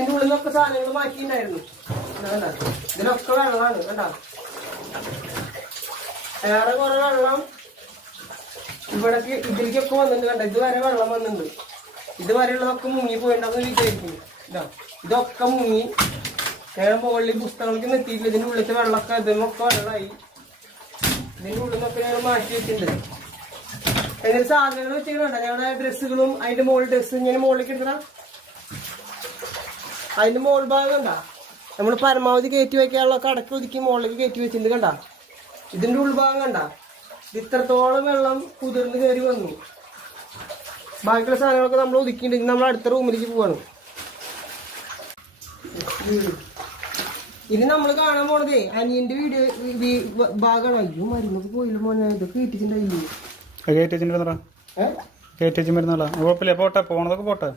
ഇതിന്റെ ഉള്ളിൽ നിന്നൊക്കെ സാധനങ്ങൾ മാറ്റിയിട്ടുണ്ടായിരുന്നു? ഇതിലൊക്കെ വെള്ളമാണ് കണ്ടോ? വേറെ കുറെ വെള്ളം ഇവിടേക്ക് ഇതിലേക്കൊക്കെ വന്നിട്ടുണ്ട് കണ്ടോ? ഇതുവരെ വെള്ളം വന്നിട്ടുണ്ട്. ഇതുവരെയുള്ളതൊക്കെ മുങ്ങി പോയിണ്ടെന്ന് വിചാരിക്കുന്നു. ഇതാ ഇതൊക്കെ മുങ്ങി ഞാൻ മുകളിൽ പുസ്തകങ്ങൾക്ക് നിർത്തിയിട്ടില്ല. ഇതിന്റെ ഉള്ളിലത്തെ വെള്ളമൊക്കെ ഇതിനൊക്കെ വെള്ളമായി. ഇതിന്റെ ഉള്ളിൽ നിന്നൊക്കെ ഞങ്ങൾ മാറ്റി വെച്ചിട്ടുണ്ട്. എന്നിട്ട് സാധനങ്ങൾ വെച്ചിട്ടുണ്ടോ ഞങ്ങളുടെ ഡ്രസ്സുകളും അതിന്റെ മുകളിൽ ഡ്രസ്സ് ഇങ്ങനെ മുകളിലേക്ക് എടുക്കണം? അതിന്റെ മോൾ ഭാഗം കണ്ട? നമ്മൾ പരമാവധി കയറ്റി വെക്കാനുള്ള കടക്ക് ഒതുക്കി മുകളിലേക്ക് കയറ്റി വെച്ചിട്ടുണ്ട് കണ്ട? ഇതിന്റെ ഉൾഭാഗം കണ്ട? ഇത് ഇത്രത്തോളം വെള്ളം കുതിർന്ന് കയറി വന്നു. ബാക്കിയുള്ള സാധനങ്ങളൊക്കെ നമ്മൾ ഒതുക്കിയിട്ടുണ്ട്. ഇനി നമ്മൾ അടുത്ത റൂമിലേക്ക് പോവാണ്. ഇനി നമ്മൾ കാണാൻ പോണതേ അനിയന്റെ വീഡിയോ ഭാഗമാണ്. അയ്യോ മരുന്നൊക്കെ പോയില്ല മോനെ? ഇതൊക്കെ കയറ്റിച്ചിട്ടുണ്ടായില്ലേ കയറ്റി വെച്ചിട്ട് വരുന്നടാ ഏഹ് കയറ്റി കുഴപ്പമില്ല. പോട്ടെ പോണതൊക്കെ പോട്ടെ.